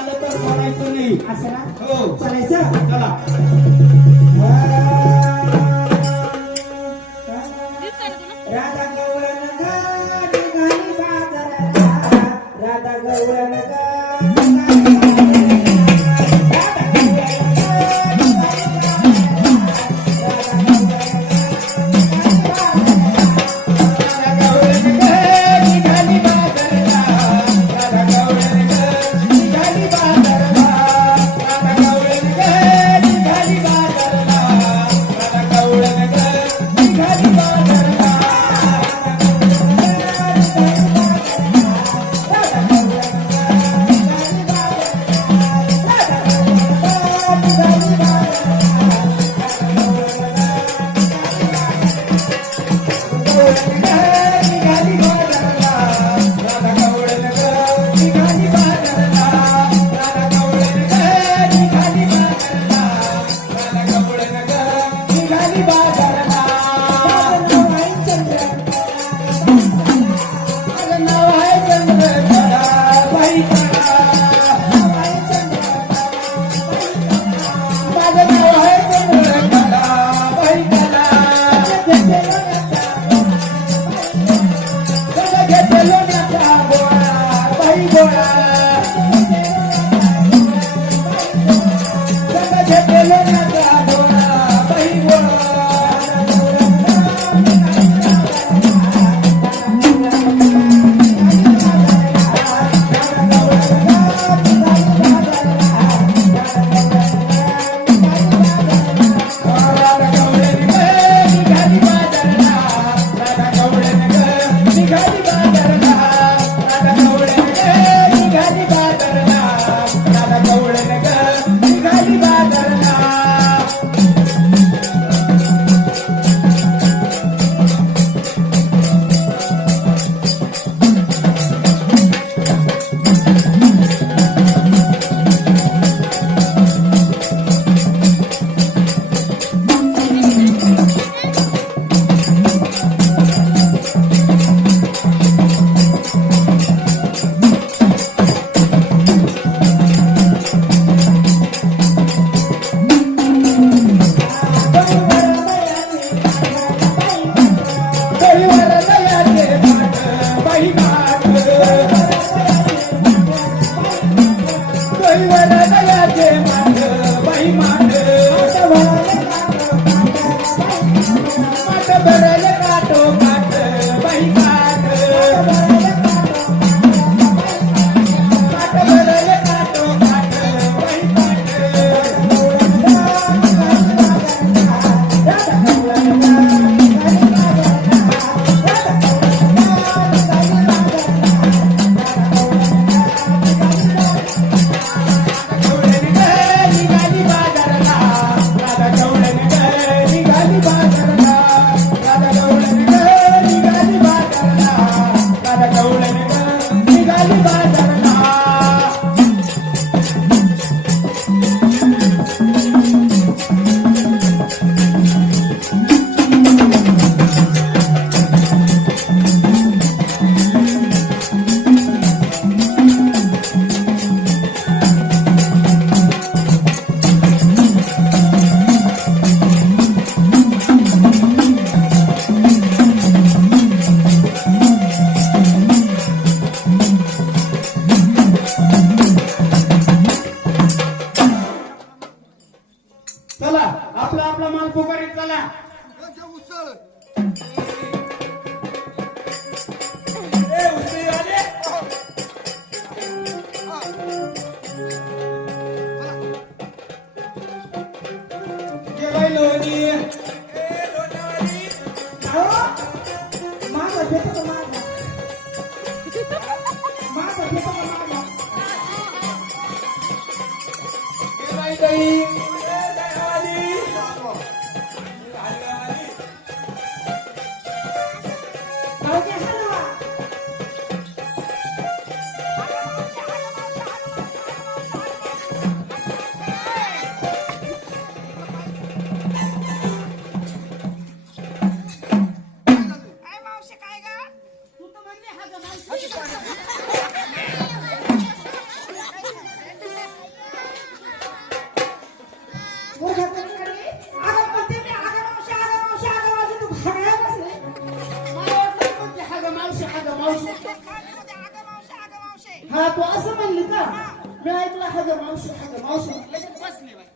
आलं तर सोडायचं नाही. असं ना? हो चालायचं. चला. राधा गवळण ग निघाली बाजाराला, राधा गवळण ग हा तू असं म्हणली का मी ऐकलं हा ग मावशी लगेच बसले बाई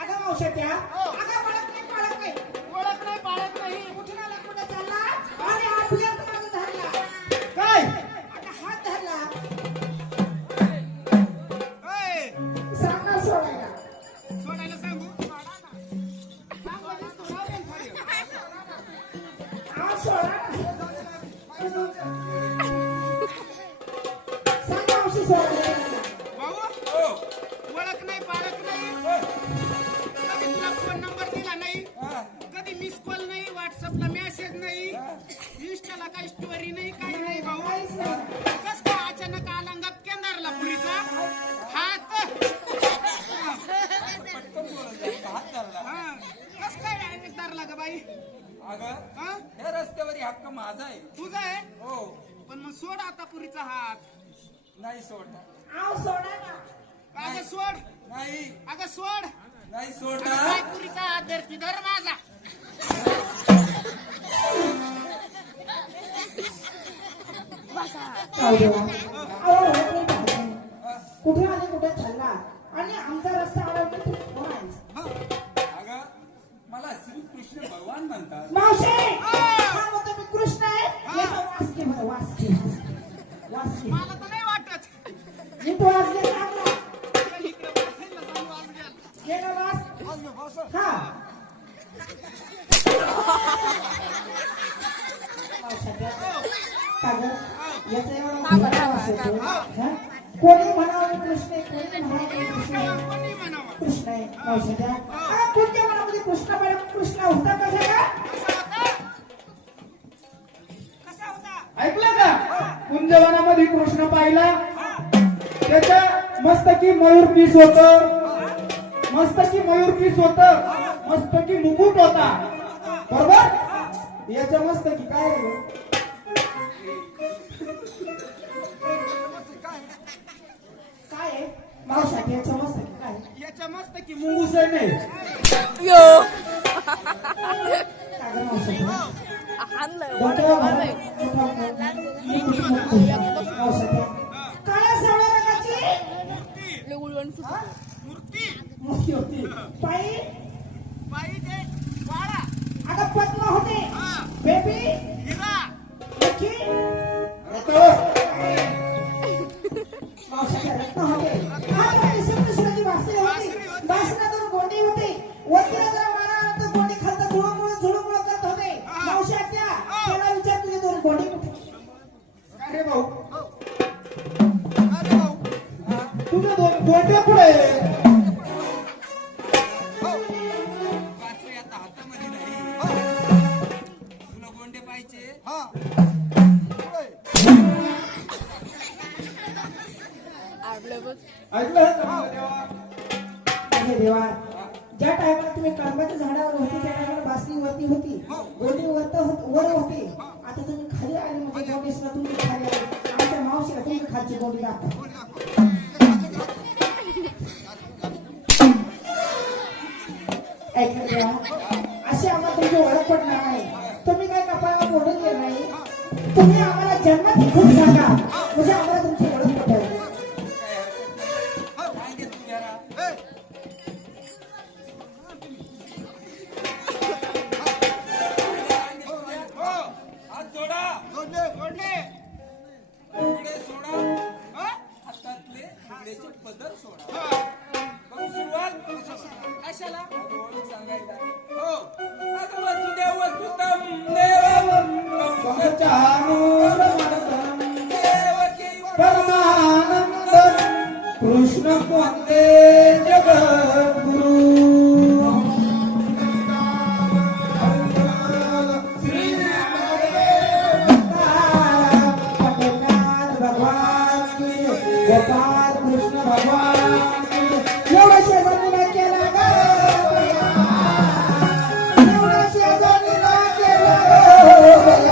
अगं मावशी त्या अगं पाळत नाही ओळख नाही पाळत नाही कुठून आला कुठं चालला आणि आपल्या माझं धरला काय अगं हात धरला ओय, सांगा सोडायला सोडायला सांगू सांग म्हणजे तू राहू दे ना थोडी. आव सोडा सांग मावशी सोडायला भाऊ ओळख नाही पाळत नाही कधी तुला फोन नंबर दिला नाही कधी मिस कॉल नाही व्हॉट्सअपला मेसेज नाही इंस्टाला काही स्टोरी नाही काही नाही भाऊ कस काय अचानक आला गपकेंदारला पुरीचा हात कस काय डायरेक्ट धरला ग बाई अगं हा या रस्त्यावर हक्क माझा आहे तुझा आहे हो पण मग सोड आता पुरीचा हात नाही सोडणार आव सोडा ना अगं सोड नाही अगं सोड नाही अगं सोडणार काय पुरीचा हात धरती धर माझा अहो देवा. अहो, हे काय झालं? कुठे आले कुठे चालला आणि आमचा रस्ता अडवला तू कोण आहेस? अगं मला श्रीकृष्ण भगवान म्हणतात मावशी हा म्हणतो मी कृष्ण आहे याचा वास घे बरं, वास घे वास घे मला तर नाही वाटत मी तो वास घे चांगला इकडे बसायला सांगू आवडेल. घे ना वास हा मावशाच्या का गं? याचा एवढा भला वास येतो हा? कोणी म्हणावं कृष्ण आहे, कोणी म्हणावं कृष्ण आहे. कोणी म्हणावं कृष्ण आहे मावशीच्या तुमच्या मनामध्ये कृष्ण मॅडम कृष्ण होता कसा का कसा होता कसा होता ऐकलं का कुंजवनामध्ये कृष्ण पाहिला त्याच्या मस्तकी मयूर पीस होत मस्तकी मयूर पीस होत मस्तकी मुकुट होता बरोबर याच्या मस्तकी काय आहे रे? काय आहे मावशाची याच्या मस्तकी काय आहे? याच्या मस्त की मुंगूस आहे नाही का गं मावशाची? काळ्या सावळ्या रंगाची मूर्ती मुखी होती पायी बाई ते वाळा अगं पद्म होते हा बेबी हिरा मुखी मावशाच्या रत्न होते दुसऱ्याची वासरी होती वासनातून गोंडी होती वरतीला जर मारा तर गोंडी खालता झुळमुळ करत होते मावशा त्याला विचार तुझे दोन गोंडी कुठे अरे भाऊ अरे भाऊ तुझ्या दोन गोंड्या पुढे वासरे आता हातामध्ये नाही तुला गोंडे पाहिजे ऐकलं का देवा? अरे देवा ज्या टायमाला तुम्ही कडबाच्या झाडावर होती त्या टायमाला बासरी वरती होती गोंडी वर होती आता तुम्ही खाली आले म्हणजे गोंडीसला तुम्ही खाली आले आमच्या मावशीला तुम्ही खालची गोंडी दाखवा ऐकलं देवा अशी आम्हाला तुमची ओळख पडणार नाही तुम्ही काय कपाळावर ओढून गेलं नाही तुम्ही आम्हाला जन्मात खूप सांगा म्हणजे आम्हाला तुमची ओळख पटेल सांगे तू जरा हात जोडा जोडले पुढे सोडा हा? हातातले हिऱ्याचे पदर सोडा हा. करू सुरुवात कशाला ओळख सांगायला हो अगं वसुदेव वसुतम देवम चानूरमणतम देवकी परमानंद कृष्ण कोणते जगद्गुरु श्री पटेलनाथ भगवान की गोपाल कृष्ण भगवान की एवढं शेजारीला केला ग एवढं शेजारीला केला ग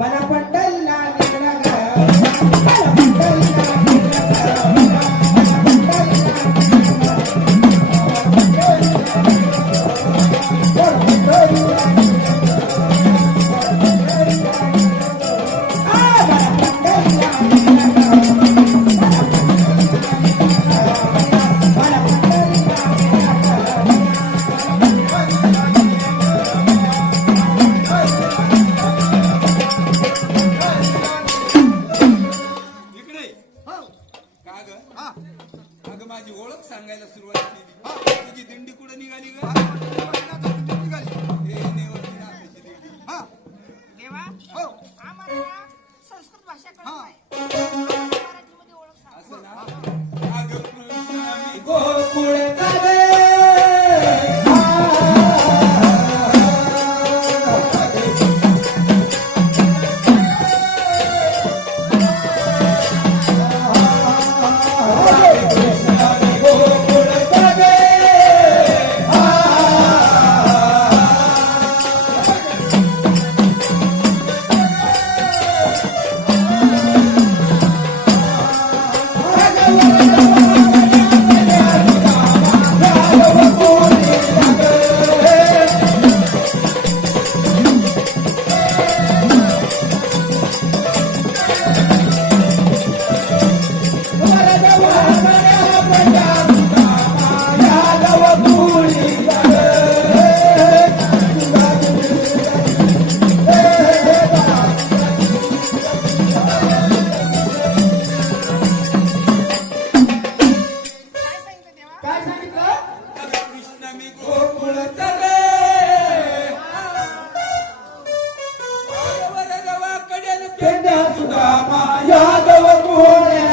मला पंढरीला नेला ग मला पंढरीला नेला ग सांगायला सुरुवात केली. तुझी दिंडी कुठे निघाली ग? हे नेवरती नाथाची दिंडी. देवा हो आम्हाला ना संस्कृत भाषा कळत नाही मराठीमध्ये ओळख सांग. असं ना. अगं कृष्णा मी गोकुळ चाले काय सांगितलं देवा? काय सांगितलं? अगं कृष्णा मी गोकुळ चाले. वर गावाकडेन पेंड्या सुदामा यादव गोळ्या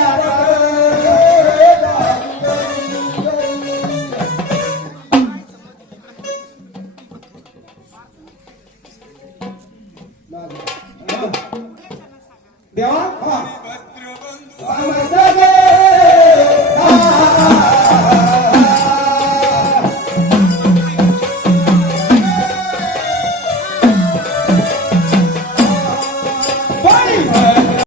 देवा भद्र बंधू माझा